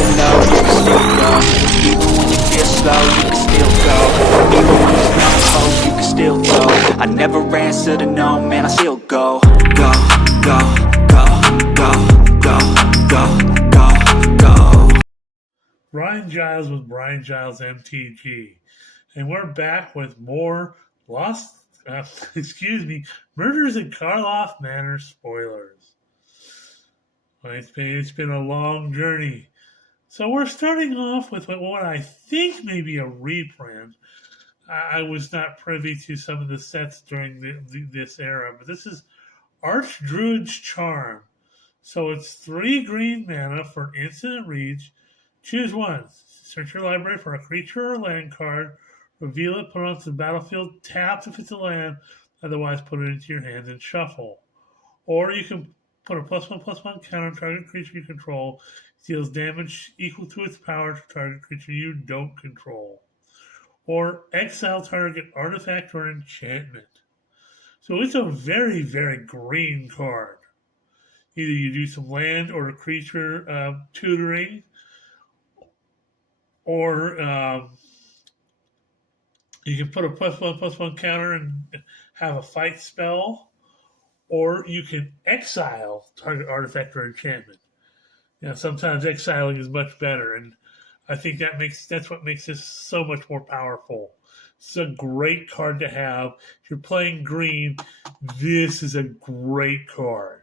feel low, you can still go. Even when you feel slow, you can still go. Even when there's no hope, you can still go. I never answer to no, man, I still go. Go, go, go, go, go, go, go, go. Brian Giles with Brian Giles MTG. And we're back with more Murders in Karlov Manor spoilers. Well, it's been a long journey. So we're starting off with what I think may be a reprint. I was not privy to some of the sets during this era, but this is Archdruid's Charm. So it's 3 green mana for an instant reach. Choose one. Search your library for a creature or land card. Reveal it, put it onto the battlefield, tap if it's a land, otherwise put it into your hand and shuffle. Or you can put a +1/+1 counter on target creature you control. It deals damage equal to its power to target creature you don't control. Or exile target artifact or enchantment. So it's a very, very green card. Either you do some land or creature tutoring, or you can put a +1/+1 counter and have a fight spell, or you can exile target artifact or enchantment. Now, sometimes exiling is much better, and I think that's what makes this so much more powerful. It's a great card to have. If you're playing green, this is a great card.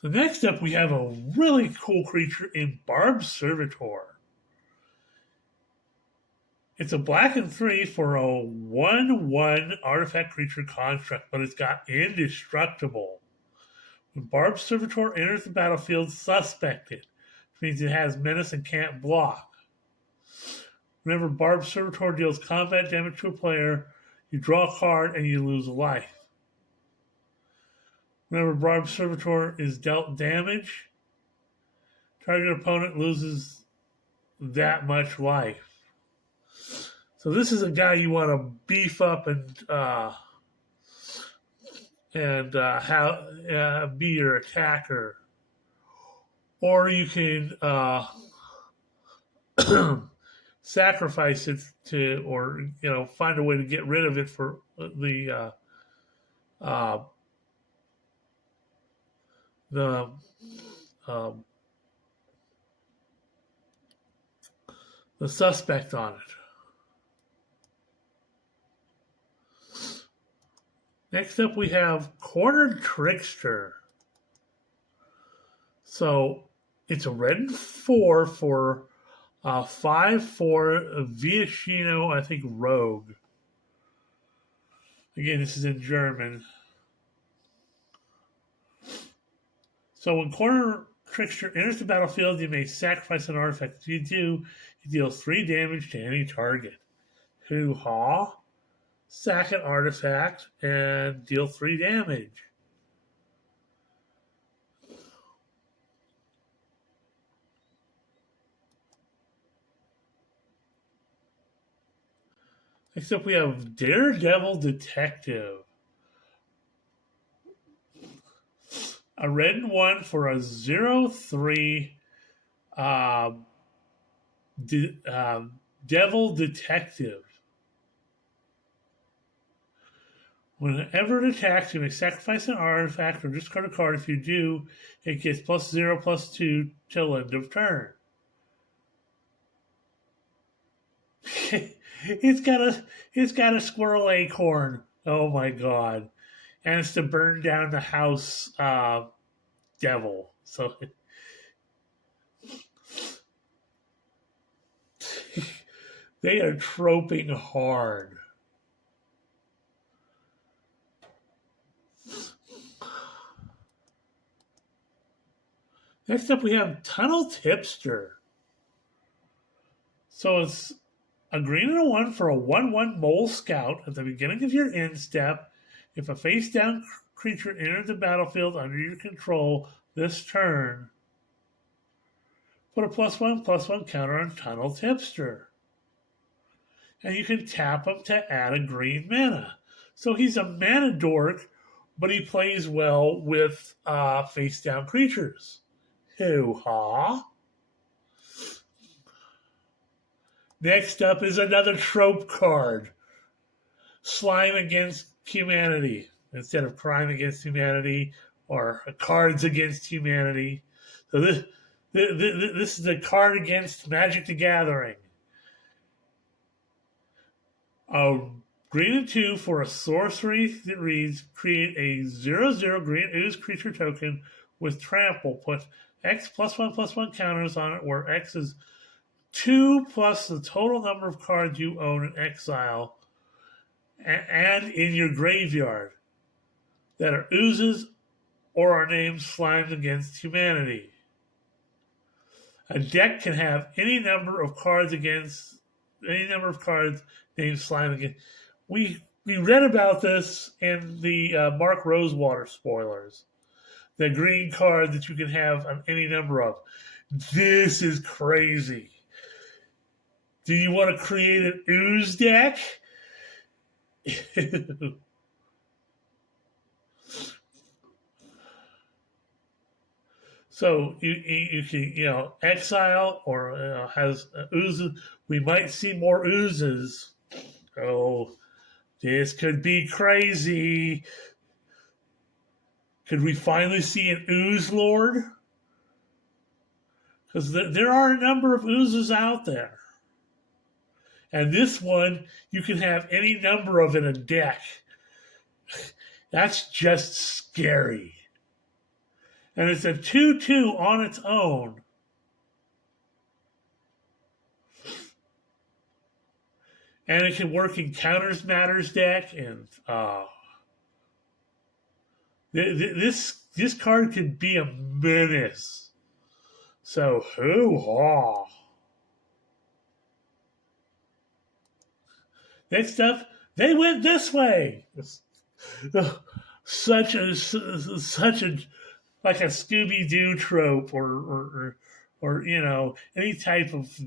So next up, we have a really cool creature in Barb Servitor. It's a black and 3 for a 1/1 artifact creature construct, but it's got indestructible. When Barb Servitor enters the battlefield, suspect it, which means it has menace and can't block. Whenever Barb Servitor deals combat damage to a player, you draw a card and you lose a life. Whenever Barb Servitor is dealt damage, target opponent loses that much life. So this is a guy you want to beef up and be your attacker, or you can sacrifice it to, or find a way to get rid of it for the suspect on it. Next up, we have Cornered Trickster. So it's a red and 4 for 5/4 Viashino, I think, Rogue. Again, this is in German. So when Cornered Trickster enters the battlefield, you may sacrifice an artifact. If you do, it deals 3 damage to any target. Hoo-ha! Sack an artifact and deal 3 damage. Next up, we have Daredevil Detective. A red and 1 for a 0/3 Devil Detective. Whenever it attacks, you may sacrifice an artifact or discard a card. If you do, it gets +0/+2 till end of turn. It's got a squirrel acorn. Oh my god. And it's to burn down the house devil. So they are troping hard. Next up, we have Tunnel Tipster. So it's a green and a 1 for a 1/1 Mole Scout. At the beginning of your end step, if a face-down creature enters the battlefield under your control this turn, put a +1/+1 counter on Tunnel Tipster. And you can tap them to add a green mana. So he's a mana dork, but he plays well with face down creatures. Hoo-ha. Next up is another trope card. Slime against humanity. Instead of crime against humanity or cards against humanity. So this is a card against Magic the Gathering. Green and 2 for a sorcery that reads, create a 0/0 green ooze creature token with trample. Put X +1/+1 counters on it, where X is 2 plus the total number of cards you own in exile and in your graveyard that are oozes or are named Slimes Against Humanity. A deck can have any number of cards named Slime Against. We read about this in the Mark Rosewater spoilers. The green card that you can have on any number of. This is crazy. Do you want to create an ooze deck? So you can exile or has oozes. We might see more oozes. Oh, this could be crazy. Could we finally see an ooze lord? Because there are a number of oozes out there. And this one, you can have any number of in a deck. That's just scary. And it's a 2/2 on its own. And it can work in Counters Matters deck. And this card could be a menace. So, hoo-ha. Next up, they went this way. Such a like a Scooby-Doo trope or any type of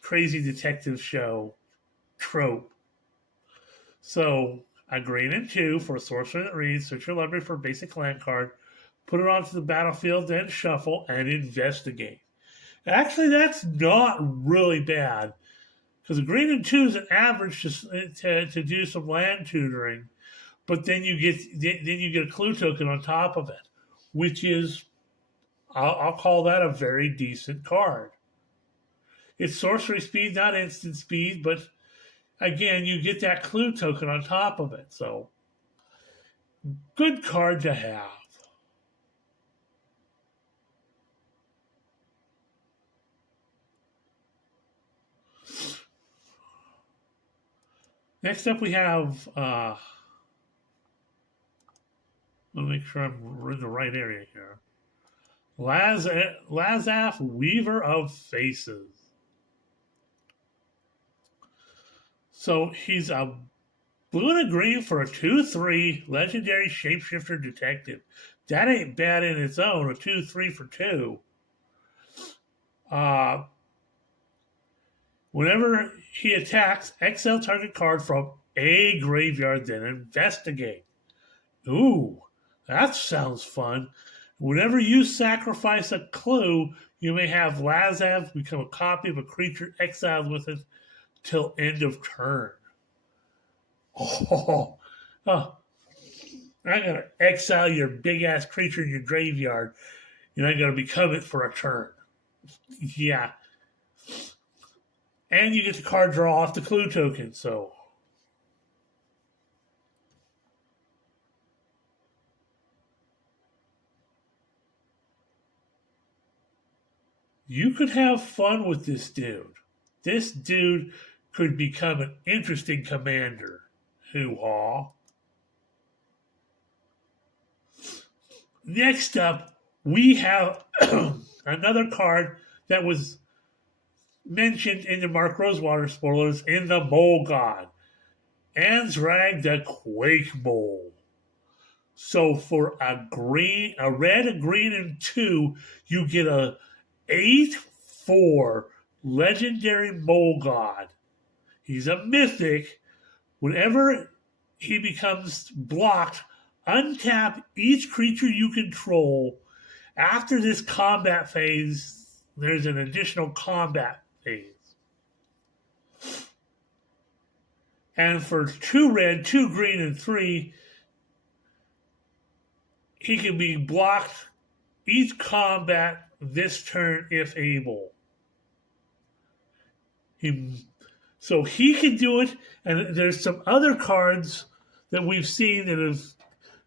crazy detective show trope. So a green and 2 for a sorcerer that reads, search your library for a basic land card, put it onto the battlefield, then shuffle and investigate. Actually, that's not really bad. Because a green and 2 is an average to do some land tutoring, but then you get a clue token on top of it, which is I'll call that a very decent card. It's sorcery speed, not instant speed, but again, you get that clue token on top of it. So, good card to have. Next up, we have. Let me make sure I'm in the right area here. Lazaf, Weaver of Faces. So he's a blue and a green for a 2/3 legendary shapeshifter detective. That ain't bad in its own. A 2/3 for 2. Whenever he attacks, exile target card from a graveyard, then investigate. Ooh, that sounds fun. Whenever you sacrifice a clue, you may have Lazav become a copy of a creature exiled with it till end of turn. I'm going to exile your big-ass creature in your graveyard. You're not going to become it for a turn. Yeah. And you get the card draw off the clue token, so. You could have fun with this dude. This dude could become an interesting commander. Hoo-ha. Next up, we have another card that was mentioned in the Mark Rosewater spoilers in the Mole God. Anzrag the Quake Mole. So for a red, a green, and 2, you get a 8/4 legendary Mole God. He's a mythic, Whenever he becomes blocked, untap each creature you control. After this combat phase, there's an additional combat phase. And for 2 red, 2 green, and 3, he can be blocked each combat this turn if able. So he can do it, and there's some other cards that we've seen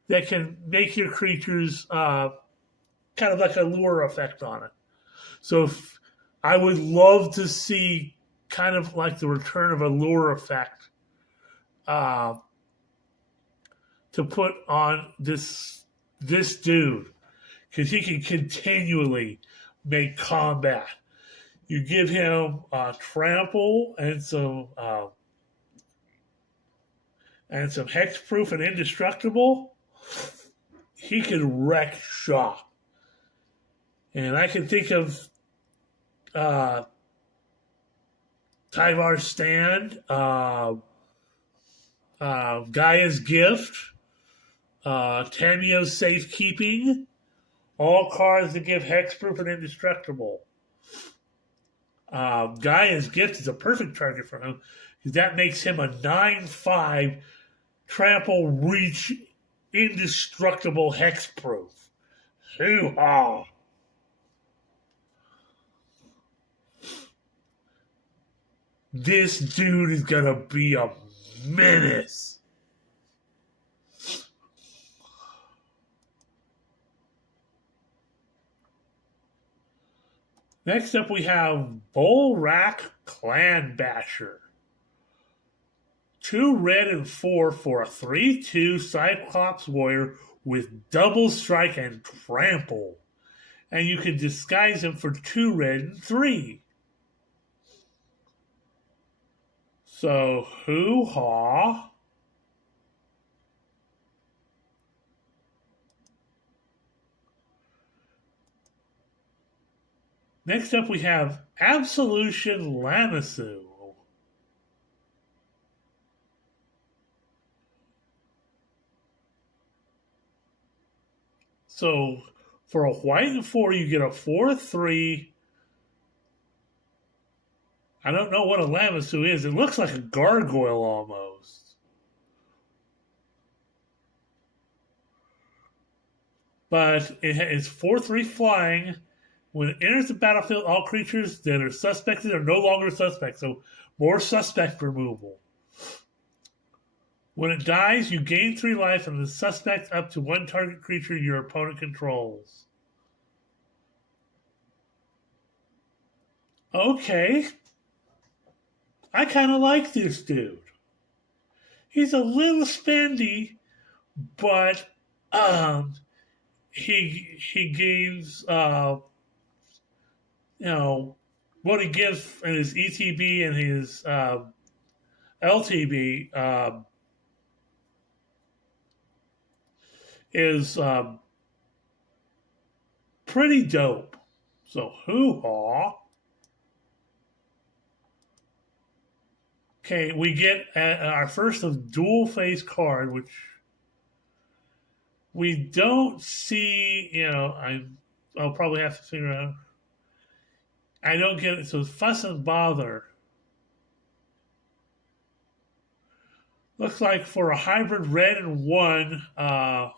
that can make your creatures kind of like a lure effect on it. So I would love to see kind of like the return of a lure effect to put on this dude, because he can continually make combat. You give him trample and some hexproof and indestructible. He can wreck shop. And I can think of Tyvar's Stand, Gaia's Gift, Tamio's Safekeeping, all cards that give hexproof and indestructible. Gaia's Gift is a perfect target for him because that makes him a 9/5 trample reach indestructible hexproof. Hoo-ha! This dude is gonna be a menace. Next up, we have Bolrak Clan Basher. 2 red and 4 for a 3/2 Cyclops Warrior with double strike and trample. And you can disguise him for 2 red and 3. So, hoo-ha. Next up, we have Absolution Lamassu. So, for a white and 4, you get a 4/3. I don't know what a Lamassu is. It looks like a gargoyle almost. But it's 4/3 flying. When it enters the battlefield, all creatures that are suspected are no longer suspect, so more suspect removal. When it dies, you gain 3 life and the suspect up to 1 target creature your opponent controls. Okay. I kind of like this dude. He's a little spendy, but he gains what he gives in his ETB and his LTB is pretty dope. So hoo-ha. Okay, we get our first of dual face card, which we don't see. I'll probably have to figure out. I don't get it. So it's Fuss and Bother. Looks like for a hybrid red and 1, a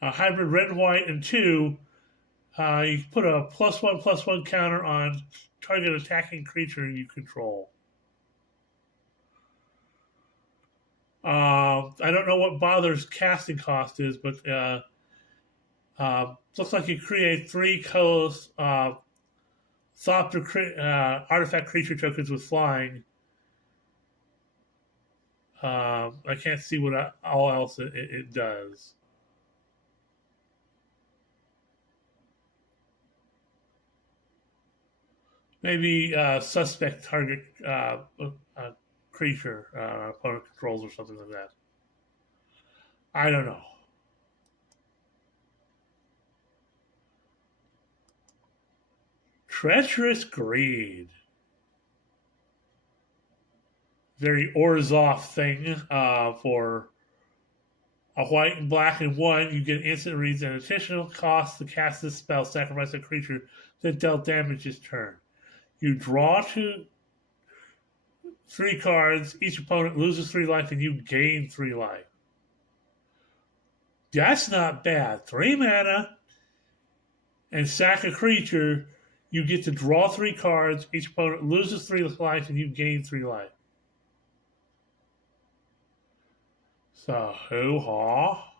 hybrid red and white and 2, you put a +1/+1 counter on target attacking creature you control. I don't know what Bother's casting cost is, but looks like you create 3 colors, Thopter artifact creature tokens with flying. I can't see what all else it does. Maybe suspect target creature opponent controls or something like that. I don't know. Treacherous Greed. very Orzhov thing for a white and black and 1. You get instant reads and additional cost to cast this spell. Sacrifice a creature that dealt damage this turn. You draw 3 cards. Each opponent loses 3 life, and you gain 3 life. That's not bad. 3 mana and sack a creature. You get to draw 3 cards. Each opponent loses 3 life, and you gain 3 life. So, hoo-ha.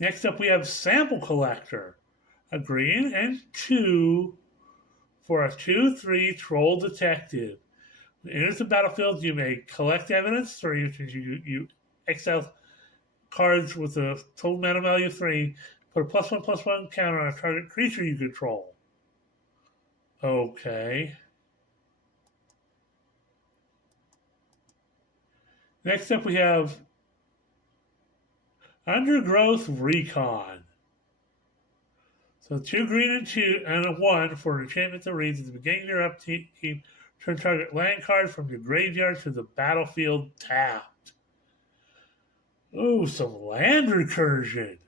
Next up, we have Sample Collector. A green and 2 for a 2/3 Troll Detective. When it enters the battlefield, you may collect evidence 3, which is you exile cards with a total mana value of 3. Put a +1/+1 counter on a target creature you control. Okay. Next up, we have Undergrowth Recon. So 2 green and 2 and a 1 for an enchantment that reads at the beginning of your upkeep, turn target land card from your graveyard to the battlefield tapped. Ooh, some land recursion.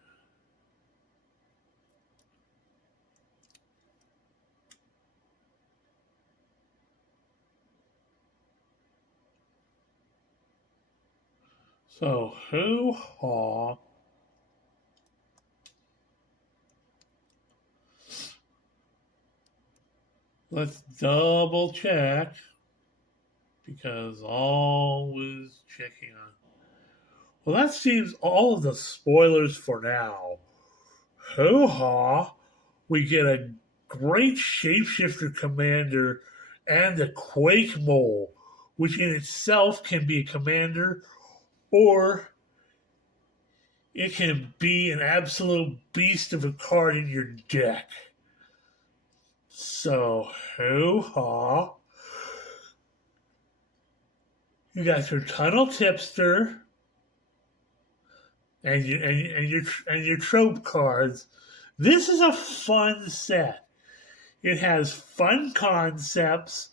So, hoo-ha. Let's double check, because always checking on. Well, that seems all of the spoilers for now. Hoo-ha. We get a great shapeshifter commander and the Quake Mole, which in itself can be a commander, or it can be an absolute beast of a card in your deck. So, hoo-ha. You got your Tunnel Tipster and your trope cards. This is a fun set. It has fun concepts,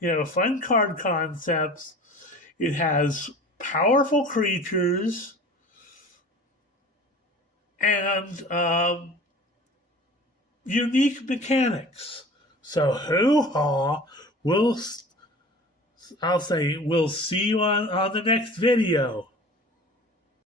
fun card concepts. It has powerful creatures and unique mechanics. So, hoo-ha. I'll say we'll see you on the next video.